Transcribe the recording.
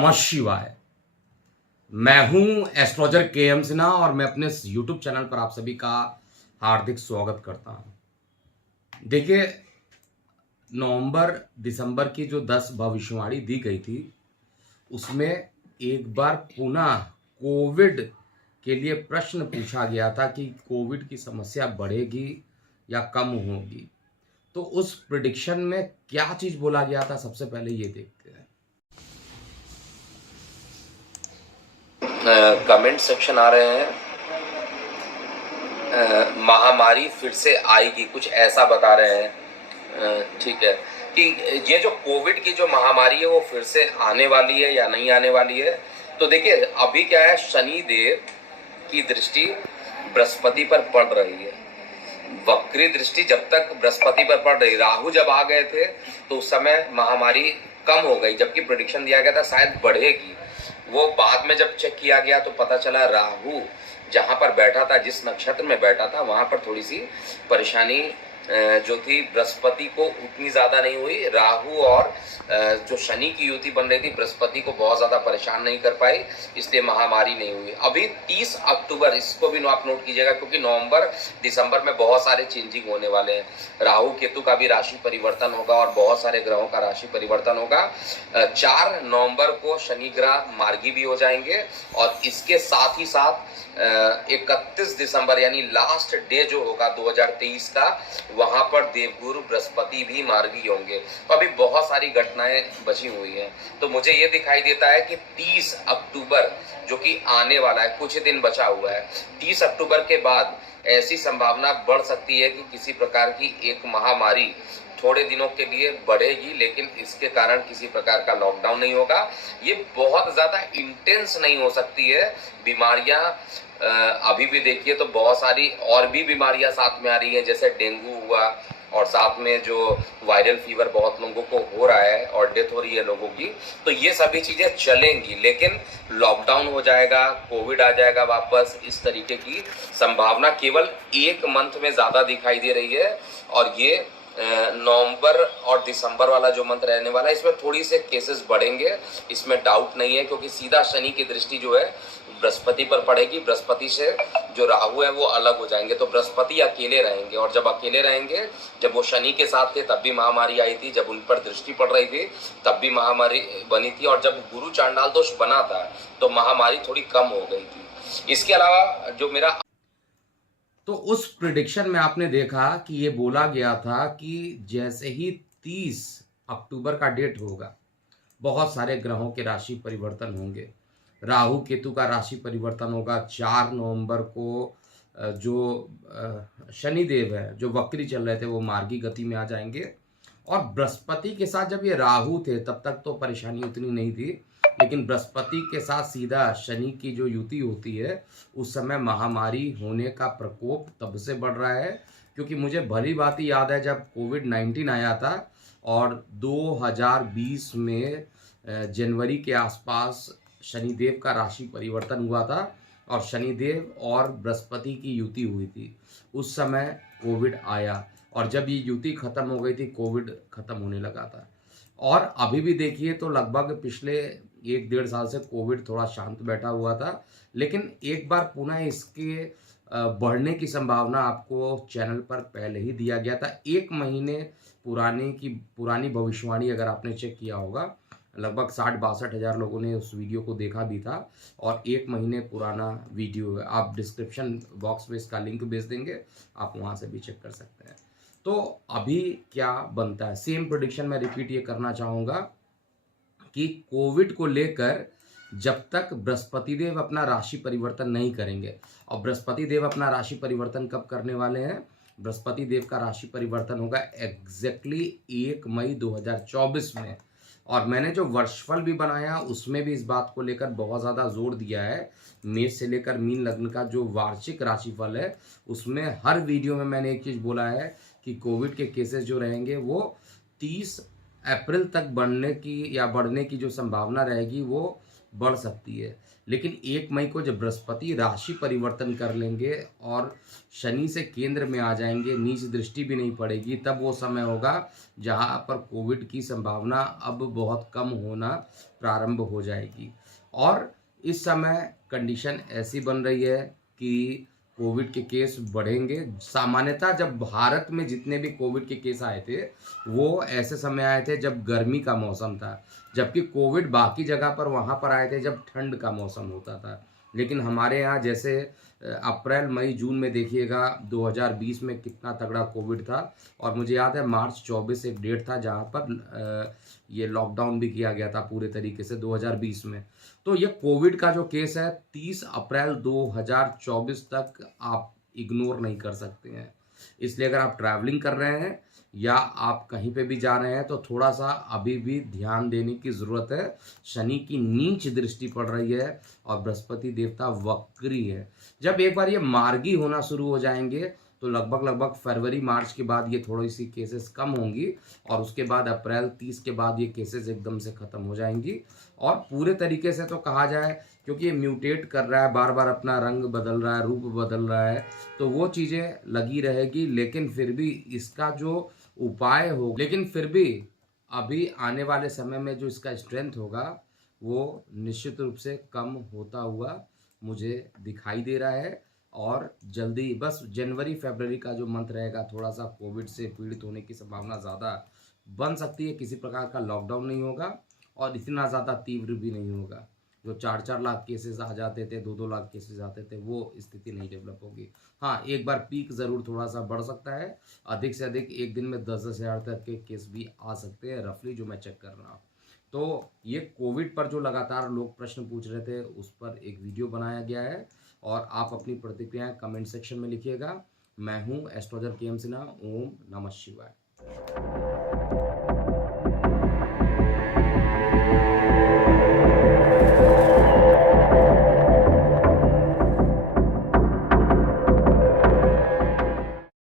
नमः शिवाय। मैं हूं एस्ट्रोलॉजर के.एम. सिन्हा और मैं अपने यूट्यूब चैनल पर आप सभी का हार्दिक स्वागत करता हूं। देखिए, नवंबर दिसंबर की जो 10 भविष्यवाणी दी गई थी उसमें एक बार पुनः कोविड के लिए प्रश्न पूछा गया था कि कोविड की समस्या बढ़ेगी या कम होगी। तो उस प्रिडिक्शन में क्या चीज बोला गया था, सबसे पहले ये देखते हैं। कमेंट सेक्शन आ रहे हैं। महामारी फिर से आएगी, कुछ ऐसा बता रहे हैं। ठीक है कि ये जो कोविड की जो महामारी है वो फिर से आने वाली है या नहीं आने वाली है। तो देखिए, अभी क्या है, शनि देव की दृष्टि बृहस्पति पर पड़ रही है। वक्री दृष्टि जब तक बृहस्पति पर पड़ रही, राहु जब आ गए थे तो उस समय महामारी कम हो गई, जबकि प्रेडिक्शन दिया गया था शायद बढ़ेगी। वो बाद में जब चेक किया गया तो पता चला राहु जहां पर बैठा था, जिस नक्षत्र में बैठा था, वहां पर थोड़ी सी परेशानी जो थी बृहस्पति को उतनी ज्यादा नहीं हुई। राहु और जो शनि की युति बन रही थी बृहस्पति को बहुत ज्यादा परेशान नहीं कर पाई, इसलिए महामारी नहीं हुई। अभी 30 अक्टूबर, इसको भी आप नोट कीजिएगा, क्योंकि नवंबर दिसंबर में बहुत सारे चेंजिंग होने वाले हैं। राहु केतु का भी राशि परिवर्तन होगा और बहुत सारे ग्रहों का राशि परिवर्तन होगा। 4 नवंबर को शनि ग्रह मार्गी भी हो जाएंगे और इसके साथ ही साथ 31 दिसंबर यानी लास्ट डे जो होगा 2023 का, वहां पर देवगुरु बृहस्पति भी मार्गी होंगे। तो अभी बहुत सारी घटनाएं बची हुई हैं। तो मुझे ये दिखाई देता है कि 30 अक्टूबर जो कि आने वाला है, कुछ दिन बचा हुआ है, 30 अक्टूबर के बाद ऐसी संभावना बढ़ सकती है कि किसी प्रकार की एक महामारी थोड़े दिनों के लिए बढ़ेगी, लेकिन इसके कारण किसी प्रकार का लॉकडाउन नहीं होगा। ये बहुत ज्यादा इंटेंस नहीं हो सकती है। बीमारियां अभी भी देखिए तो बहुत सारी और भी बीमारियां साथ में आ रही है, जैसे डेंगू हुआ और साथ में जो वायरल फीवर बहुत लोगों को हो रहा है और डेथ हो रही है लोगों की। तो ये सभी चीजें चलेंगी, लेकिन लॉकडाउन हो जाएगा, कोविड आ जाएगा वापस, इस तरीके की संभावना केवल एक मंथ में ज्यादा दिखाई दे रही है। और ये नवंबर और दिसंबर वाला जो मंथ रहने वाला है, इसमें थोड़ी से केसेस बढ़ेंगे, इसमें डाउट नहीं है, क्योंकि सीधा शनि की दृष्टि जो है बृहस्पति पर पड़ेगी। बृहस्पति से जो राहु है वो अलग हो जाएंगे, तो बृहस्पति अकेले रहेंगे। और जब अकेले रहेंगे, जब वो शनि के साथ थे तब भी महामारी आई थी, जब उन पर दृष्टि पड़ रही थी तब भी महामारी बनी थी, और जब गुरु चांडाल दोष बना था तो महामारी थोड़ी कम हो गई थी। इसके अलावा जो मेरा, तो उस प्रिडिक्शन में आपने देखा कि ये बोला गया था कि जैसे ही 30 अक्टूबर का डेट होगा, बहुत सारे ग्रहों के राशि परिवर्तन होंगे। राहु केतु का राशि परिवर्तन होगा। 4 नवंबर को जो शनि देव है, जो वक्री चल रहे थे, वो मार्गी गति में आ जाएंगे। और बृहस्पति के साथ जब ये राहु थे तब तक तो परेशानी उतनी नहीं थी, लेकिन बृहस्पति के साथ सीधा शनि की जो युति होती है उस समय महामारी होने का प्रकोप तब से बढ़ रहा है। क्योंकि मुझे भली बात याद है जब कोविड-19 आया था और 2020 में जनवरी के आसपास शनिदेव का राशि परिवर्तन हुआ था और शनिदेव और बृहस्पति की युति हुई थी। उस समय कोविड आया और जब ये युति खत्म हो गई थी, कोविड खत्म होने लगा था। और अभी भी देखिए तो लगभग पिछले 1-1.5 साल से कोविड थोड़ा शांत बैठा हुआ था, लेकिन एक बार पुनः इसके बढ़ने की संभावना आपको चैनल पर पहले ही दिया गया था। 1 महीने पुरानी भविष्यवाणी अगर आपने चेक किया होगा, लगभग 60-62 हज़ार लोगों ने उस वीडियो को देखा भी था और 1 महीने पुराना वीडियो है। आप डिस्क्रिप्शन बॉक्स में इसका लिंक भेज देंगे, आप वहाँ से भी चेक कर सकते हैं। तो अभी क्या बनता है, सेम प्रेडिक्शन मैं रिपीट ये करना चाहूँगा कि कोविड को लेकर जब तक बृहस्पति देव अपना राशि परिवर्तन नहीं करेंगे, और बृहस्पति देव अपना राशि परिवर्तन कब करने वाले हैं, बृहस्पति देव का राशि परिवर्तन होगा एग्जैक्टली 1 मई 2024 में। और मैंने जो वर्षफल भी बनाया उसमें भी इस बात को लेकर बहुत ज़्यादा जोर दिया है। मेष से लेकर मीन लग्न का जो वार्षिक राशिफल है उसमें हर वीडियो में मैंने एक चीज़ बोला है कि कोविड के केसेस जो रहेंगे वो 30 अप्रैल तक बढ़ने की जो संभावना रहेगी वो बढ़ सकती है। लेकिन 1 मई को जब बृहस्पति राशि परिवर्तन कर लेंगे और शनि से केंद्र में आ जाएंगे, नीच दृष्टि भी नहीं पड़ेगी, तब वो समय होगा जहाँ पर कोविड की संभावना अब बहुत कम होना प्रारंभ हो जाएगी। और इस समय कंडीशन ऐसी बन रही है कि कोविड के केस बढ़ेंगे। सामान्यतः जब भारत में जितने भी कोविड के केस आए थे, वो ऐसे समय आए थे जब गर्मी का मौसम था, जबकि कोविड बाकी जगह पर वहाँ पर आए थे जब ठंड का मौसम होता था। लेकिन हमारे यहाँ जैसे अप्रैल, मई, जून में देखिएगा 2020 में कितना तगड़ा कोविड था। और मुझे याद है मार्च 24 एक डेट था जहाँ पर ये लॉकडाउन भी किया गया था पूरे तरीके से 2020 में। तो ये कोविड का जो केस है 30 अप्रैल 2024 तक आप इग्नोर नहीं कर सकते हैं। इसलिए अगर आप ट्रैवलिंग कर रहे हैं या आप कहीं पे भी जा रहे हैं तो थोड़ा सा अभी भी ध्यान देने की ज़रूरत है। शनि की नीच दृष्टि पड़ रही है और बृहस्पति देवता वक्री है। जब एक बार ये मार्गी होना शुरू हो जाएंगे तो लगभग फरवरी मार्च के बाद ये थोड़ी सी केसेस कम होंगी और उसके बाद अप्रैल 30 के बाद ये केसेस एकदम से ख़त्म हो जाएंगी। और पूरे तरीके से तो कहा जाए, क्योंकि ये म्यूटेट कर रहा है, बार बार अपना रंग बदल रहा है, रूप बदल रहा है, तो वो चीज़ें लगी रहेगी। लेकिन फिर भी इसका जो उपाय हो, लेकिन फिर भी अभी आने वाले समय में जो इसका स्ट्रेंथ होगा वो निश्चित रूप से कम होता हुआ मुझे दिखाई दे रहा है। और जल्दी बस जनवरी फरवरी का जो मंथ रहेगा थोड़ा सा कोविड से पीड़ित होने की संभावना ज़्यादा बन सकती है। किसी प्रकार का लॉकडाउन नहीं होगा और इतना ज़्यादा तीव्र भी नहीं होगा। जो 4-4 लाख केसेस आ जाते थे, 2-2 लाख केसेस आते थे, वो स्थिति नहीं डेवलप होगी। हाँ, एक बार पीक ज़रूर थोड़ा सा बढ़ सकता है। अधिक से अधिक एक दिन में 10-10 हज़ार तक के केस भी आ सकते हैं, रफली जो मैं चेक कर रहा हूँ। तो ये कोविड पर जो लगातार लोग प्रश्न पूछ रहे थे उस पर एक वीडियो बनाया गया है और आप अपनी प्रतिक्रियाएं कमेंट सेक्शन में लिखिएगा। मैं हूँ एस्ट्रोलॉजर के एम सिन्हा। ओम नमः शिवाय।